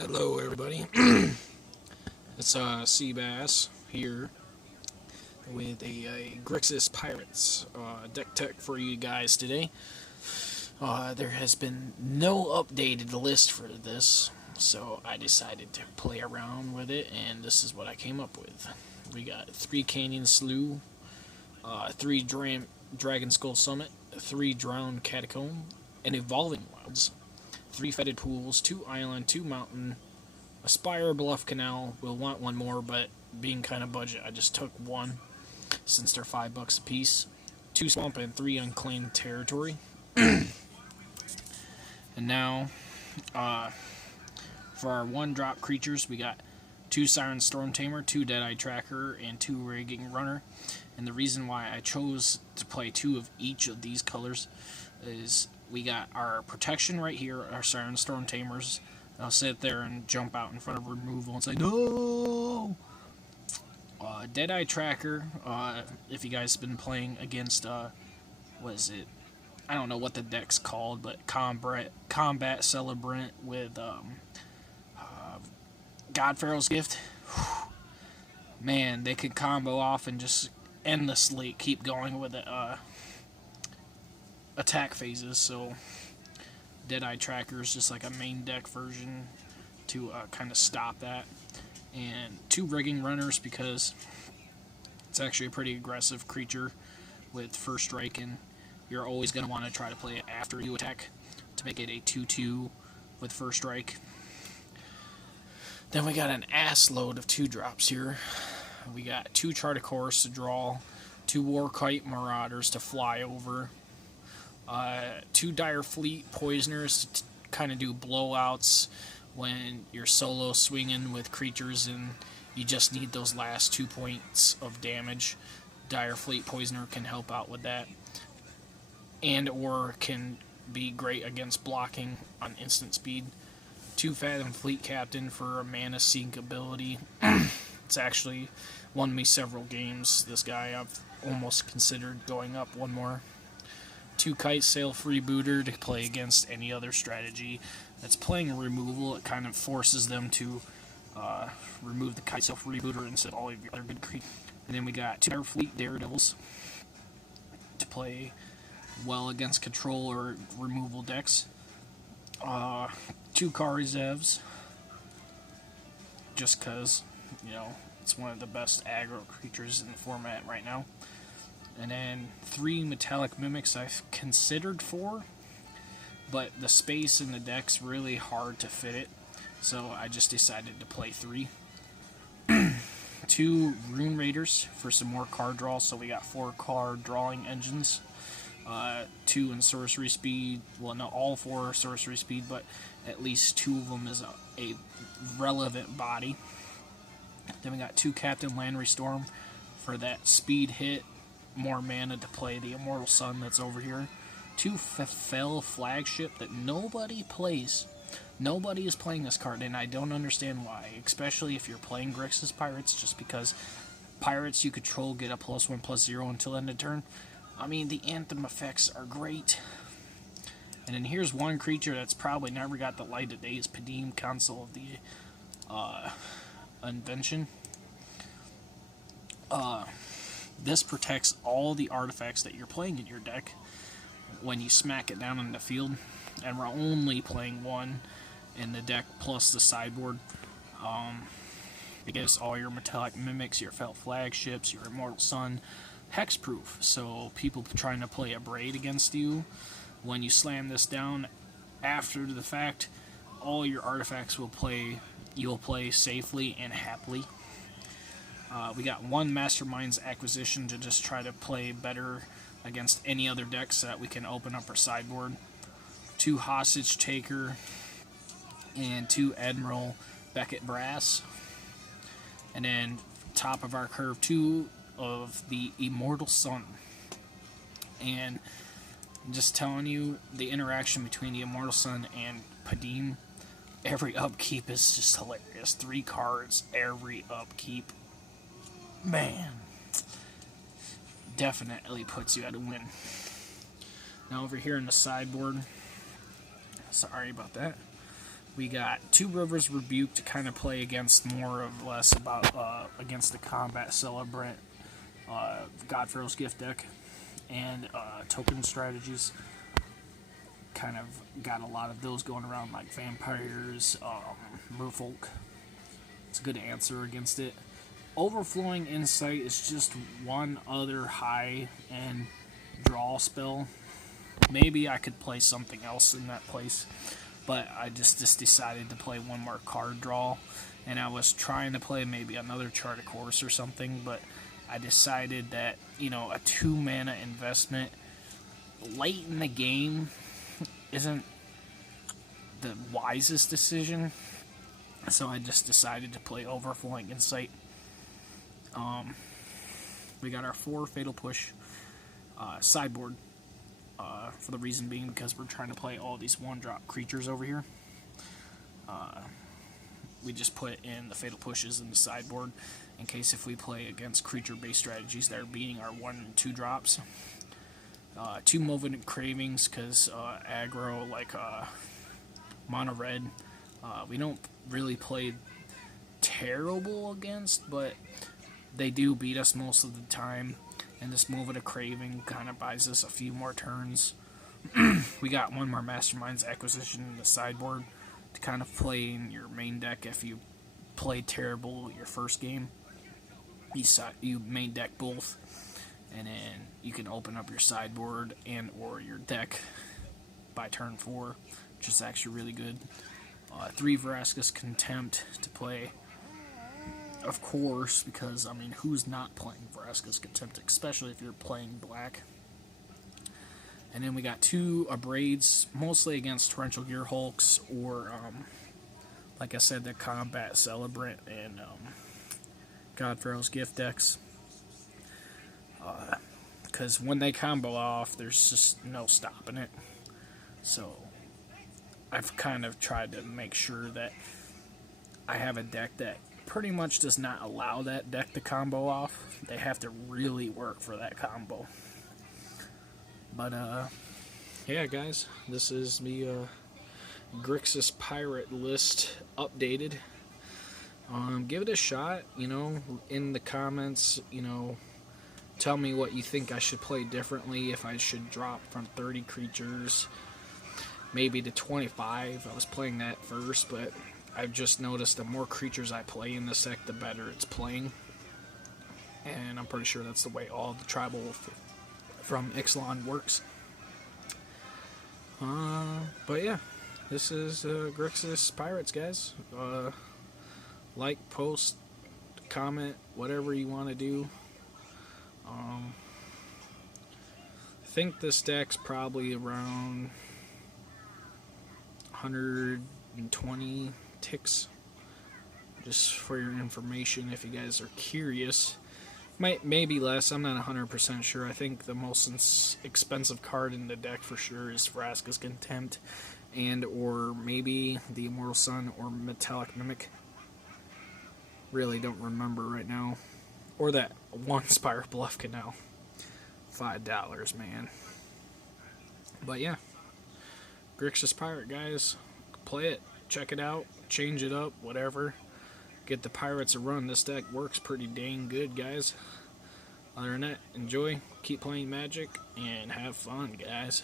Hello, everybody. It's Seabass here with a Grixis Pirates deck tech for you guys today. There has been no updated list for this, so I decided to play around with it, and this is what I came up with. We got 3 Canyon Slough, 3 Dragon Skull Summit, 3 Drowned Catacomb, and Evolving Wilds. 3 Fetid Pools, 2 Island, 2 Mountain, Aspire, Bluff Canal. We'll want one more, but being kind of budget, I just took one since they're $5 a piece. 2 Swamp and 3 Unclaimed Territory. And now, for our 1-drop creatures, we got 2 Siren Storm Tamer, 2 Deadeye Tracker, and 2 Raging Runner. And the reason why I chose to play 2 of each of these colors is we got our protection right here, our Siren Storm Tamers. They'll sit there and jump out in front of removal and say, no! Deadeye Tracker, if you guys have been playing against, what is it? I don't know what the deck's called, but Combat Celebrant with God Pharaoh's Gift. Man, they could combo off and just endlessly keep going with it. Attack phases, so Deadeye Tracker is just like a main deck version to kind of stop that. And 2 Rigging Runners because it's actually a pretty aggressive creature with first strike, and you're always going to want to try to play it after you attack to make it a 2/2 with first strike. Then we got an ass load of 2-drops here. We got 2 Charticourse to draw, 2 Warkite Marauders to fly over, 2 Dire Fleet Poisoners to kind of do blowouts when you're solo swinging with creatures and you just need those last 2 points of damage. Dire Fleet Poisoner can help out with that, and or can be great against blocking on instant speed. 2 Fathom Fleet Captain for a mana sink ability. It's actually won me several games, this guy. I've almost considered going up one more. 2 Kite Sail Freebooter to play against any other strategy that's playing removal. It kind of forces them to remove the Kite Sail Freebooter instead of all of your other good creatures. And then we got 2 Dire Fleet Daredevils to play well against control or removal decks. 2 Karizevs, just because, you know, it's one of the best aggro creatures in the format right now. And then 3 Metallic Mimics I've considered 4, but the space in the deck's really hard to fit it, so I just decided to play 3. 2 Rune Raiders for some more card draw, so we got 4 card drawing engines. 2 in sorcery speed, well, not all 4 are sorcery speed, but at least 2 of them is a relevant body. Then we got 2 Captain Land Restorm for that speed hit, more mana to play the Immortal Sun that's over here. 2 Fell Flagship that nobody plays. Nobody is playing this card, and I don't understand why, especially if you're playing Grixis Pirates, just because Pirates you control get a +1/+0 until end of turn. I mean, the Anthem effects are great. And then here's one creature that's probably never got the light of day, is Padim, Council of the Invention. This protects all the artifacts that you're playing in your deck when you smack it down in the field. And we're only playing 1 in the deck plus the sideboard. It gives all your Metallic Mimics, your Felt Flagships, your Immortal Sun hexproof. So people trying to play a Braid against you, when you slam this down after the fact, all your artifacts you'll play safely and happily. We got 1 Mastermind's Acquisition to just try to play better against any other deck so that we can open up our sideboard. 2 Hostage Taker and 2 Admiral Beckett Brass. And then top of our curve, 2 of the Immortal Sun. And I'm just telling you, the interaction between the Immortal Sun and Padim, every upkeep is just hilarious. 3 cards every upkeep. Man, definitely puts you at a win. Now over here in the sideboard, sorry about that. We got 2 Rivers Rebuke to kind of play against more or less about against the Combat Celebrant Godfarrow's Gift deck, and token strategies. Kind of got a lot of those going around, like vampires, merfolk. It's a good answer against it. Overflowing Insight is just one other high end draw spell. Maybe I could play something else in that place, but I just decided to play one more card draw, and I was trying to play maybe another Chart of Course or something, but I decided that, you know, a 2 mana investment late in the game isn't the wisest decision, so I just decided to play Overflowing Insight. We got our 4 Fatal Push sideboard, for the reason being because we're trying to play all these 1-drop creatures over here. We just put in the Fatal Pushes in the sideboard in case if we play against creature-based strategies that are beating our 1 and 2 drops. 2 Movement Cravings because aggro like mono red, we don't really play terrible against, but they do beat us most of the time, and this Movement of Craving kind of buys us a few more turns. We got 1 more Mastermind's Acquisition in the sideboard to kind of play in your main deck if you play terrible your first game. You main deck both, and then you can open up your sideboard and or your deck by turn 4, which is actually really good. 3 Vraska's Contempt to play, of course, because, I mean, who's not playing Vraska's Contempt, especially if you're playing black. And then we got 2 Abrades, mostly against Torrential Gearhulks or, like I said, the Combat Celebrant and Godfarrow's Gift decks. Because when they combo off, there's just no stopping it. So I've kind of tried to make sure that I have a deck that pretty much does not allow that deck to combo off. They have to really work for that combo. But, yeah, guys, this is the Grixis Pirate list updated. Give it a shot, you know, in the comments, you know, tell me what you think I should play differently, if I should drop from 30 creatures, maybe to 25. I was playing that first, but I've just noticed the more creatures I play in this deck, the better it's playing. And I'm pretty sure that's the way all the tribal from Ixalan works. But yeah, this is Grixis Pirates, guys. Like, post, comment, whatever you want to do. I think this deck's probably around 120 ticks. Just for your information, if you guys are curious. Maybe less, I'm not 100% sure. I think the most expensive card in the deck for sure is Vraska's Contempt, and or maybe the Immortal Sun or Metallic Mimic. Really don't remember right now. Or that 1 Spire Bluff Canal. $5, man. But yeah, Grixis Pirate, guys. Play it, check it out, change it up, whatever. Get the Pirates a run. This deck works pretty dang good, guys. Other than that, enjoy, keep playing Magic, and have fun, guys.